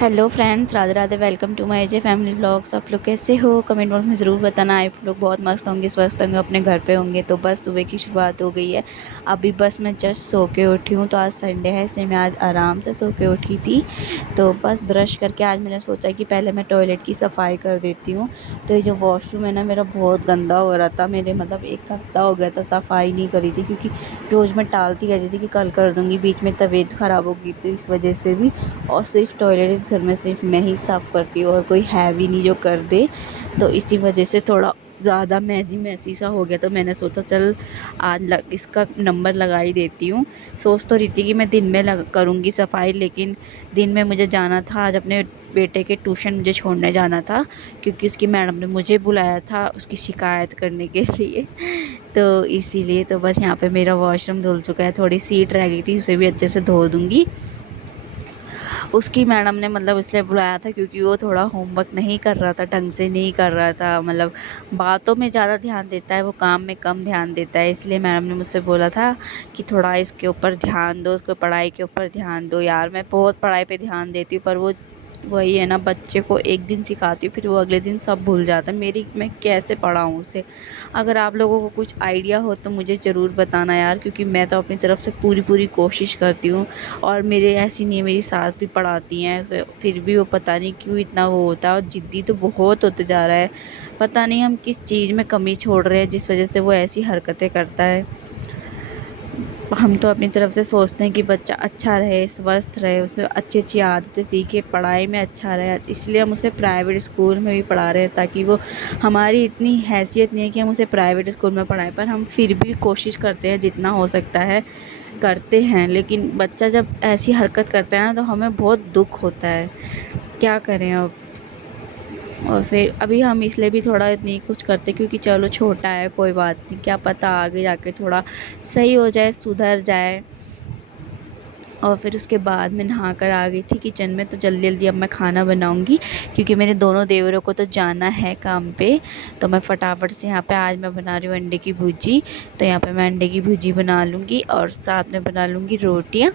Hello friends, Radhe Radhe. Welcome to my J family vlogs. आप लोग कैसे हो? कमेंट बॉक्स में ज़रूर बताना। आप लोग बहुत मस्त होंगे, स्वस्थ होंगे, अपने घर पे होंगे। तो बस सुबह की शुरुआत हो गई है। अभी बस मैं जस्ट सो के उठी हूँ। तो आज संडे है, इसलिए मैं आज आराम से सो के उठी थी। तो बस ब्रश करके आज मैंने सोचा कि पहले मैं टॉयलेट की सफाई कर देती हूँ। तो ये जो वॉशरूम है ना, मेरा बहुत गंदा हो रहा था। मेरे मतलब एक हफ्ता हो गया था सफाई नहीं करी थी, क्योंकि रोज़ मैं टालती रहती थी कि कल कर दूँगी। बीच में तबीयत ख़राब हो गई, तो इस वजह से भी। और सिर्फ टॉयलेट इस घर में सिर्फ मैं ही साफ़ करती हूँ, और कोई है भी नहीं जो कर दे। तो इसी वजह से थोड़ा ज़्यादा मैसी सा हो गया। तो मैंने सोचा चल आज इसका नंबर लगा ही देती हूँ। सोच तो रही थी कि मैं दिन में करूँगी सफाई, लेकिन दिन में मुझे जाना था। आज अपने बेटे के ट्यूशन मुझे छोड़ने जाना था, क्योंकि उसकी मैडम ने मुझे बुलाया था उसकी शिकायत करने के लिए। तो इसीलिए तो बस यहाँ पे मेरा वॉशरूम धुल चुका है। थोड़ी सीट रह गई थी, उसे भी अच्छे से धो दूँगी। उसकी मैडम ने मतलब इसलिए बुलाया था क्योंकि वो थोड़ा होमवर्क नहीं कर रहा था, ढंग से नहीं कर रहा था। मतलब बातों में ज़्यादा ध्यान देता है, वो काम में कम ध्यान देता है। इसलिए मैडम ने मुझसे बोला था कि थोड़ा इसके ऊपर ध्यान दो, उसको पढ़ाई के ऊपर ध्यान दो। यार मैं बहुत पढ़ाई पे ध्यान देती हूँ, पर वो वही है ना, बच्चे को एक दिन सिखाती हूँ, फिर वो अगले दिन सब भूल जाता है। मैं कैसे पढ़ाऊँ उसे? अगर आप लोगों को कुछ आइडिया हो तो मुझे ज़रूर बताना यार, क्योंकि मैं तो अपनी तरफ से पूरी पूरी कोशिश करती हूँ। और मेरे ऐसी नहीं है, मेरी सास भी पढ़ाती हैं उसे, फिर भी वो पता नहीं क्यों इतना वो होता है। और ज़िद्दी तो बहुत होते जा रहा है। पता नहीं हम किस चीज़ में कमी छोड़ रहे हैं, जिस वजह से वो ऐसी हरकतें करता है। हम तो अपनी तरफ से सोचते हैं कि बच्चा अच्छा रहे, स्वस्थ रहे, उसे अच्छी अच्छी आदतें सीखे, पढ़ाई में अच्छा रहे। इसलिए हम उसे प्राइवेट स्कूल में भी पढ़ा रहे हैं, ताकि वो, हमारी इतनी हैसियत नहीं है कि हम उसे प्राइवेट स्कूल में पढ़ाएं, पर हम फिर भी कोशिश करते हैं, जितना हो सकता है करते हैं। लेकिन बच्चा जब ऐसी हरकत करता है ना, तो हमें बहुत दुख होता है। क्या करें अब? और फिर अभी हम इसलिए भी थोड़ा नहीं कुछ करते, क्योंकि चलो छोटा है, कोई बात नहीं, क्या पता आगे जाके थोड़ा सही हो जाए, सुधर जाए। और फिर उसके बाद मैं नहा कर आ गई थी किचन में। तो जल्दी जल्दी अब मैं खाना बनाऊंगी, क्योंकि मेरे दोनों देवरों को तो जाना है काम पे। तो मैं फटाफट से यहाँ पे आज मैं बना रही हूँ अंडे की भुर्जी। तो यहाँ पे मैं अंडे की भुर्जी बना लूँगी, और साथ में बना लूँगी रोटियाँ।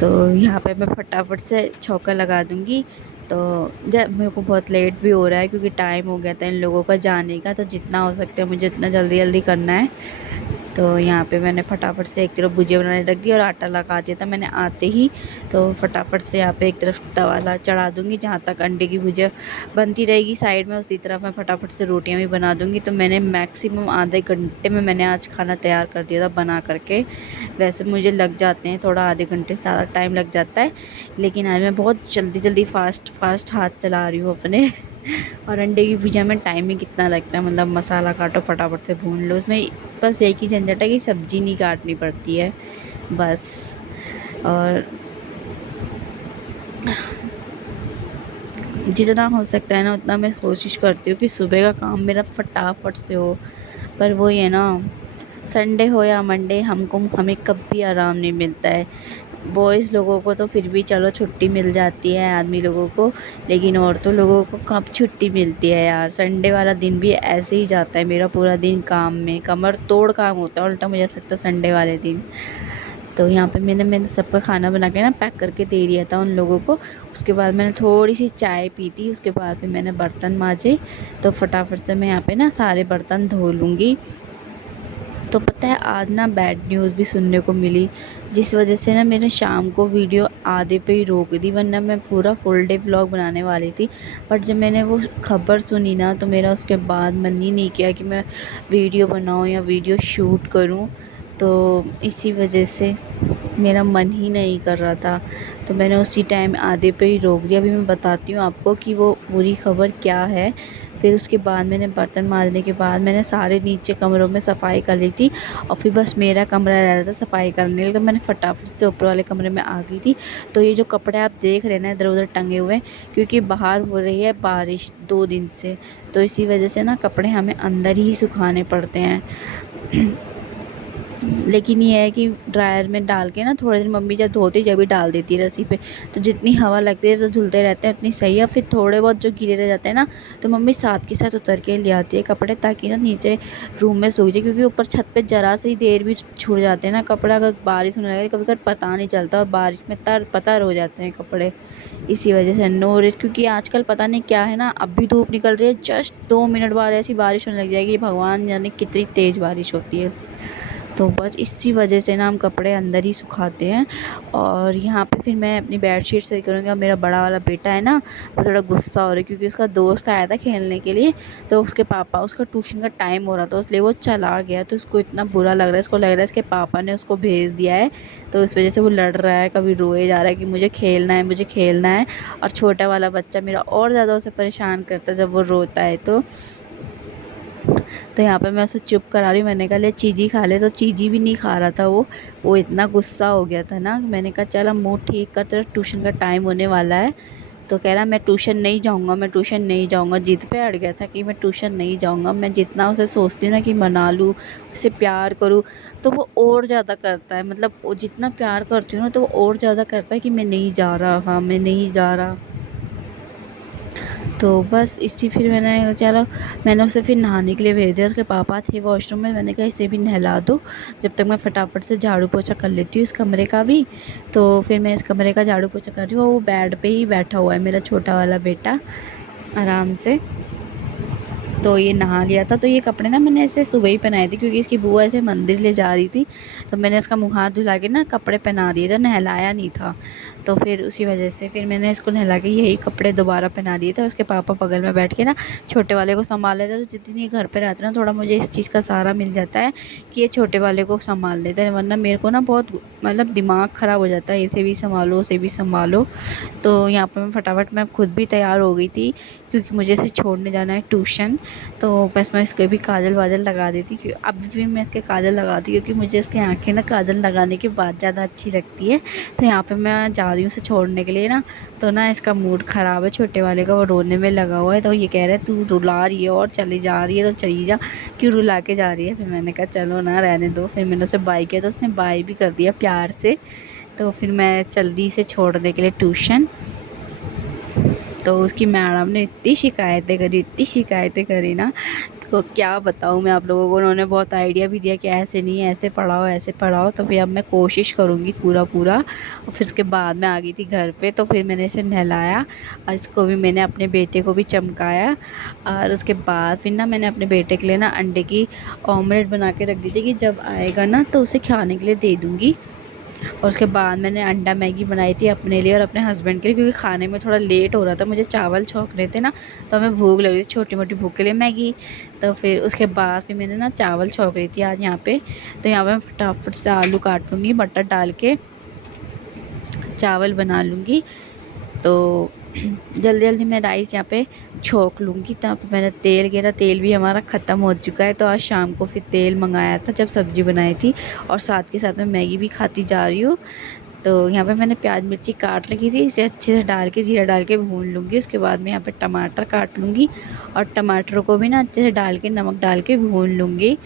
तो यहाँ पे मैं फटाफट से छौंका लगा दूँगी। तो जब मेरे को बहुत लेट भी हो रहा है, क्योंकि टाइम हो गया था इन लोगों का जाने का। तो जितना हो सकता है मुझे उतना जल्दी जल्दी करना है। तो यहाँ पे मैंने फटाफट से एक तरफ भुजिया बनाने रख दी और आटा लगा दिया था मैंने आते ही। तो फटाफट से यहाँ पे एक तरफ तवा चढ़ा दूँगी, जहाँ तक अंडे की भुजिया बनती रहेगी साइड में, उसी तरफ मैं फटाफट से रोटियाँ भी बना दूँगी। तो मैंने मैक्सिमम आधे घंटे में मैंने आज खाना तैयार कर दिया था बना करके। वैसे मुझे लग जाते हैं थोड़ा, आधे घंटे से ज़्यादा टाइम लग जाता है, लेकिन आज मैं बहुत जल्दी जल्दी फास्ट हाथ चला रही हूँ अपने। और अंडे की भुजिया में टाइम ही कितना लगता है, मतलब मसाला काटो, फटाफट से भून लो। उसमें बस एक ही झंझट है कि सब्ज़ी नहीं काटनी पड़ती है बस। और जितना हो सकता है ना, उतना मैं कोशिश करती हूँ कि सुबह का काम मेरा फटाफट से हो। पर वही है ना, संडे हो या मंडे, हमें कभी आराम नहीं मिलता है। बॉयज़ लोगों को तो फिर भी चलो छुट्टी मिल जाती है, आदमी लोगों को। लेकिन औरतों लोगों को कब छुट्टी मिलती है यार? संडे वाला दिन भी ऐसे ही जाता है मेरा, पूरा दिन काम में, कमर तोड़ काम होता है उल्टा मुझे ऐसा लगता है संडे वाले दिन। तो यहाँ पे मैंने सबका खाना बना के ना पैक करके दे दिया था उन लोगों को। उसके बाद मैंने थोड़ी सी चाय पी थी, उसके बाद फिर मैंने बर्तन मांजे। तो फटाफट से मैं यहाँ पे ना सारे बर्तन धो लूँगी। तो पता है आज ना बैड न्यूज़ भी सुनने को मिली, जिस वजह से ना मैंने शाम को वीडियो आधे पे ही रोक दी, वरना मैं पूरा फुल डे व्लॉग बनाने वाली थी। बट जब मैंने वो खबर सुनी ना, तो मेरा उसके बाद मन ही नहीं किया कि मैं वीडियो बनाऊं या वीडियो शूट करूं। तो इसी वजह से मेरा मन ही नहीं कर रहा था, तो मैंने उसी टाइम आधे पे ही रोक दिया। अभी मैं बताती हूँ आपको कि वो बुरी खबर क्या है। फिर उसके बाद मैंने बर्तन मांजने के बाद मैंने सारे नीचे कमरों में सफाई कर ली थी, और फिर बस मेरा कमरा रह रहा था सफाई करने के लिए। तो मैंने फटाफट से ऊपर वाले कमरे में आ गई थी। तो ये जो कपड़े आप देख रहे हैं ना इधर उधर टंगे हुए, क्योंकि बाहर हो रही है बारिश 2 दिन से, तो इसी वजह से ना कपड़े हमें अंदर ही सुखाने पड़ते हैं। लेकिन ये है कि ड्रायर में डाल के ना थोड़े दिन मम्मी जब धोती जब भी डाल देती है रस्सी पे, तो जितनी हवा लगती है तो धुलते रहते हैं उतनी सही है। फिर थोड़े बहुत जो गीले रह जाते हैं ना, तो मम्मी साथ के साथ उतर के ले आती है कपड़े, ताकि ना नीचे रूम में सूख जाए, क्योंकि ऊपर छत पे ज़रा सी देर भी छूट जाते हैं ना कपड़ा, अगर बारिश होने लगे कभी कभी पता नहीं चलता और बारिश में तर पतर हो जाते हैं कपड़े। इसी वजह से नो रिस्क, क्योंकि आजकल पता नहीं क्या है ना, अब भी धूप निकल रही है, जस्ट 2 मिनट बाद ऐसी बारिश होने लग जाएगी, भगवान जाने कितनी तेज़ बारिश होती है। तो बस इसी वजह से ना हम कपड़े अंदर ही सुखाते हैं। और यहाँ पे फिर मैं अपनी बेडशीट सही करूँगी। अब मेरा बड़ा वाला बेटा है ना, वो थोड़ा गुस्सा हो रहा है, क्योंकि उसका दोस्त आया था खेलने के लिए, तो उसके पापा, उसका ट्यूशन का टाइम हो रहा था इसलिए वो चला गया, तो उसको इतना बुरा लग रहा है, उसको लग रहा है इसके पापा ने उसको भेज दिया है। तो इस वजह से वो लड़ रहा है, कभी रोए जा रहा है कि मुझे खेलना है, मुझे खेलना है। और छोटा वाला बच्चा मेरा और ज़्यादा उसे परेशान करता है जब वो रोता है। तो यहाँ पे मैं उसे चुप करा रही हूँ। मैंने कहा ले चीज़ी खा ले, तो चीज़ी भी नहीं खा रहा था वो इतना गुस्सा हो गया था ना। मैंने कहा चल अब मूड ठीक कर, तेरा ट्यूशन का टाइम होने वाला है। तो कह रहा मैं ट्यूशन नहीं जाऊँगा, मैं ट्यूशन नहीं जाऊँगा, जिद पे अड़ गया था कि मैं ट्यूशन नहीं जाऊँगा। मैं जितना उसे सोचती हूँ ना कि मना लूँ, उससे प्यार करूँ, तो वो और ज़्यादा करता है। मतलब वो जितना प्यार करती हूँ ना, तो वो और ज़्यादा करता है कि मैं नहीं जा रहा, हाँ मैं नहीं जा रहा। तो बस इसी फिर मैंने चलो, मैंने उसे फिर नहाने के लिए भेज दिया। उसके पापा थे वॉशरूम में, मैंने कहा इसे भी नहला दो, जब तक मैं फटाफट से झाड़ू पोछा कर लेती हूँ इस कमरे का भी। तो फिर मैं इस कमरे का झाड़ू पोछा कर रही हूँ। वो बेड पे ही बैठा हुआ है मेरा छोटा वाला बेटा आराम से। तो ये नहा लिया था। तो ये कपड़े ना मैंने ऐसे सुबह ही पहनाए थे, क्योंकि इसकी बुआ ऐसे मंदिर ले जा रही थी, तो मैंने इसका मुँह हाथ धुला के ना कपड़े पहना दिए थे, नहलाया नहीं था। तो फिर उसी वजह से फिर मैंने इसको नहला के यही कपड़े दोबारा पहना दिए थे। उसके पापा बगल में बैठ के ना छोटे वाले को संभाल लेते हैं। तो जितनी घर पे रहते हैं ना, थोड़ा मुझे इस चीज़ का सहारा मिल जाता है कि ये छोटे वाले को संभाल लेते हैं, वरना मेरे को ना बहुत मतलब दिमाग ख़राब हो जाता है, इसे भी संभालो उसे भी संभालो। तो यहाँ पर मैं फटाफट मैं खुद भी तैयार हो गई थी, क्योंकि मुझे इसे छोड़ने जाना है ट्यूशन। तो बस मैं इसके भी काजल वाजल लगा देती, क्योंकि अभी भी मैं इसके काजल लगाती, क्योंकि मुझे इसकी आँखें ना काजल लगाने के बाद ज़्यादा अच्छी लगती है। तो यहाँ पे मैं जा रही हूँ उसे छोड़ने के लिए ना, तो ना इसका मूड ख़राब है छोटे वाले का, वो रोने में लगा हुआ है। तो ये कह रहा है तू रुला रही है और चली जा रही है, तो चली जा, क्यों रुला के जा रही है। फिर मैंने कहा चलो ना रहने दो। फिर मैंने उसे बाय किया, तो उसने बाय भी कर दिया प्यार से। तो फिर मैं जल्दी से छोड़ने के लिए ट्यूशन। तो उसकी मैडम ने इतनी शिकायतें करी ना, तो क्या बताऊँ मैं आप लोगों को। उन्होंने बहुत आइडिया भी दिया कि ऐसे नहीं, ऐसे पढ़ाओ ऐसे पढ़ाओ। तो फिर अब मैं कोशिश करूँगी पूरा पूरा। और फिर उसके बाद मैं आ गई थी घर पे, तो फिर मैंने इसे नहलाया और इसको भी मैंने अपने बेटे को भी चमकाया। और उसके बाद फिर ना मैंने अपने बेटे के लिए ना अंडे की ऑमलेट बना के रख दी थी, कि जब आएगा ना तो उसे खाने के लिए दे दूँगी। और उसके बाद मैंने अंडा मैगी बनाई थी अपने लिए और अपने हस्बैंड के लिए, क्योंकि खाने में थोड़ा लेट हो रहा था, मुझे चावल छौंक रहे थे ना, तो हमें भूख लग रही थी, छोटी मोटी भूख के लिए मैगी। तो फिर उसके बाद फिर मैंने ना चावल छौंक रही थी आज यहाँ पे। तो यहाँ पे मैं फटाफट से आलू काट लूँगी, मटर डाल के चावल बना लूँगी। तो जल्दी जल्दी मैं राइस यहाँ पे छोंक लूँगी। तब मैंने तेल गिरा, तेल भी हमारा ख़त्म हो चुका है। तो आज शाम को फिर तेल मंगाया था जब सब्ज़ी बनाई थी, और साथ के साथ मैं मैगी भी खाती जा रही हूँ। तो यहाँ पे मैंने प्याज मिर्ची काट रखी थी, इसे अच्छे से डाल के जीरा डाल के भून लूँगी। उसके बाद मैं यहाँ पे टमाटर काट लूँगी, और टमाटरों को भी ना अच्छे से डाल के नमक डाल के भून लूँगी।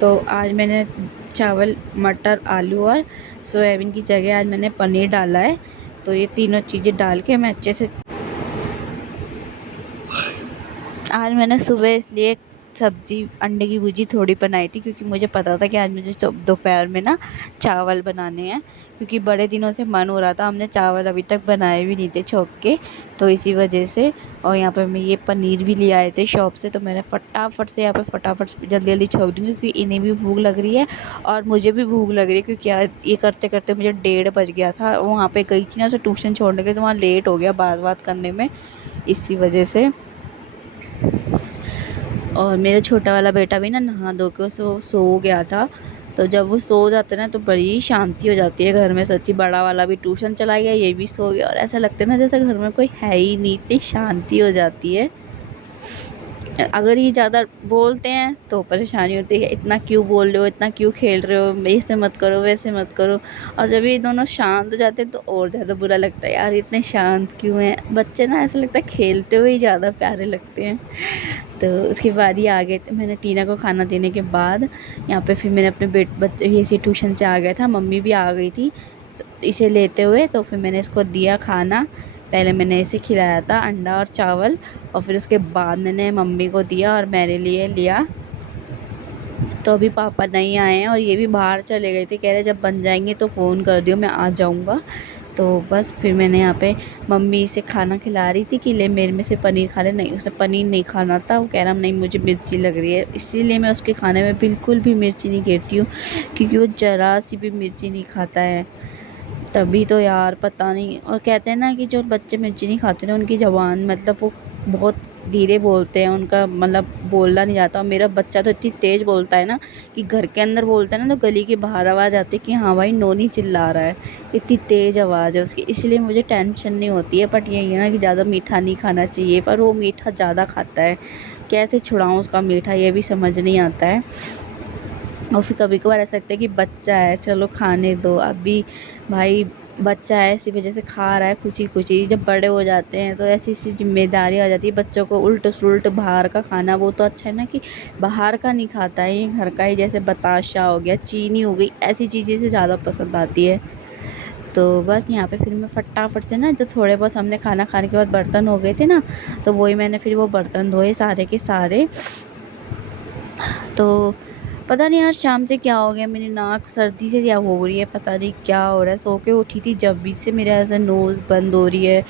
तो आज मैंने चावल, मटर, आलू और सोयाबीन की जगह आज मैंने पनीर डाला है। तो ये तीनों चीज़ें डाल के मैं अच्छे से, आज मैंने सुबह इसलिए सब्जी अंडे की भुर्जी थोड़ी बनाई थी, क्योंकि मुझे पता था कि आज मुझे दोपहर में ना चावल बनाने हैं, क्योंकि बड़े दिनों से मन हो रहा था, हमने चावल अभी तक बनाए भी नहीं थे छौंक के, तो इसी वजह से। और यहाँ पर मैं ये पनीर भी ले आए थे शॉप से, तो मैंने फटाफट से यहाँ पे फटाफट से जल्दी जल्दी छौंक दूँगी, क्योंकि इन्हें भी भूख लग रही है और मुझे भी भूख लग रही है, क्योंकि यार ये करते करते मुझे 1:30 बज गया था। वहाँ पर गई थी ना उसे ट्यूशन छोड़ने के, तो वहाँ लेट हो गया बात करने में, इसी वजह से। और मेरा छोटा वाला बेटा भी ना नहा धो के सो गया था। तो जब वो सो जाते हैं ना, तो बड़ी शांति हो जाती है घर में, सच्ची। बड़ा वाला भी ट्यूशन चला गया, ये भी सो गया, और ऐसा लगता है ना जैसे घर में कोई है ही नहीं, इतनी शांति हो जाती है। अगर ये ज़्यादा बोलते हैं तो परेशानी होती है, इतना क्यों बोल रहे हो, इतना क्यों खेल रहे हो, ऐसे मत करो वैसे मत करो। और जब ये दोनों शांत हो जाते हैं तो और ज़्यादा बुरा लगता है, यार इतने शांत क्यों हैं बच्चे ना, ऐसा लगता है खेलते हुए ही ज़्यादा प्यारे लगते हैं। तो उसके बाद ही आ गए थे। मैंने टीना को खाना देने के बाद यहाँ पे फिर मैंने अपने ये इसे ट्यूशन से आ गया था, मम्मी भी आ गई थी इसे लेते हुए। तो फिर मैंने इसको दिया खाना। पहले मैंने इसे खिलाया था अंडा और चावल, और फिर उसके बाद मैंने मम्मी को दिया और मेरे लिए लिया। तो अभी पापा नहीं आए हैं और ये भी बाहर चले गए थे, कह रहे जब बन जाएंगे तो फ़ोन कर दियो, मैं आ जाऊँगा। तो बस फिर मैंने यहाँ पे मम्मी इसे खाना खिला रही थी कि ले मेरे में से पनीर खा ले। नहीं, उसे पनीर नहीं खाना था, वो कह रहा नहीं मुझे मिर्ची लग रही है, इसीलिए मैं उसके खाने में बिल्कुल भी मिर्ची नहीं गिरती हूँ, क्योंकि वो ज़रा सी भी मिर्ची नहीं खाता है। तभी तो यार पता नहीं। और कहते हैं ना कि जो बच्चे मिर्ची नहीं खाते ना उनकी ज़बान मतलब वो बहुत धीरे बोलते हैं, उनका मतलब बोलना नहीं जाता। और मेरा बच्चा तो इतनी तेज़ बोलता है ना कि घर के अंदर बोलता है ना तो गली के बाहर आवाज़ आती है कि हाँ भाई नोनी चिल्ला रहा है, इतनी तेज़ आवाज़ है उसकी। इसलिए मुझे टेंशन नहीं होती है। बट यही है ना कि ज़्यादा मीठा नहीं खाना चाहिए, पर वो मीठा ज़्यादा खाता है, कैसे छुड़ाऊँ उसका मीठा ये भी समझ नहीं आता है। और फिर कभी कभार ऐसा लगता है कि बच्चा है चलो खाने दो अभी, भाई बच्चा है इसी वजह से खा रहा है खुशी खुशी। जब बड़े हो जाते हैं तो ऐसी ऐसी जिम्मेदारी आ जाती है, बच्चों को उल्ट सुलट बाहर का खाना। वो तो अच्छा है ना कि बाहर का नहीं खाता है, ये घर का ही, जैसे बताशा हो गया, चीनी हो गई, ऐसी चीज़ें से ज़्यादा पसंद आती है। तो बस यहाँ पे फिर मैं फटाफट से ना, जो थोड़े बहुत हमने खाना खाने के बाद बर्तन हो गए थे ना, तो वही मैंने फिर वो बर्तन धोए सारे के सारे। तो पता नहीं यार शाम से क्या हो गया, मेरी नाक सर्दी से क्या हो रही है, पता नहीं क्या हो रहा है। सो के उठी थी जब भी से मेरा ऐसा नोज़ बंद हो रही है,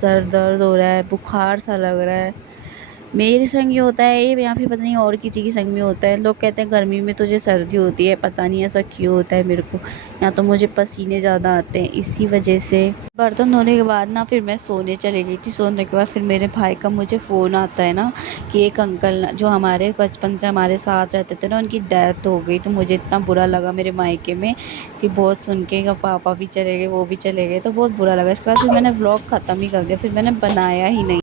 सर दर्द हो रहा है, बुखार सा लग रहा है। मेरे संग ये होता है ये, या फिर पता नहीं और किसी के संग में होता है। लोग कहते हैं गर्मी में तुझे सर्दी होती है, पता नहीं ऐसा क्यों होता है मेरे को। या तो मुझे पसीने ज़्यादा आते हैं इसी वजह से। बर्तन धोने के बाद ना फिर मैं सोने चली गई थी। सोने के बाद फिर मेरे भाई का मुझे फ़ोन आता है ना कि एक अंकल जो हमारे बचपन से हमारे साथ रहते थे ना, उनकी डेथ हो गई। तो मुझे इतना बुरा लगा मेरे मायके में कि बहुत सुन के, कि पापा भी चले गए वो भी चले गए, तो बहुत बुरा लगा। इसके बाद फिर मैंने व्लॉग ख़त्म ही कर दिया, फिर मैंने बनाया ही नहीं।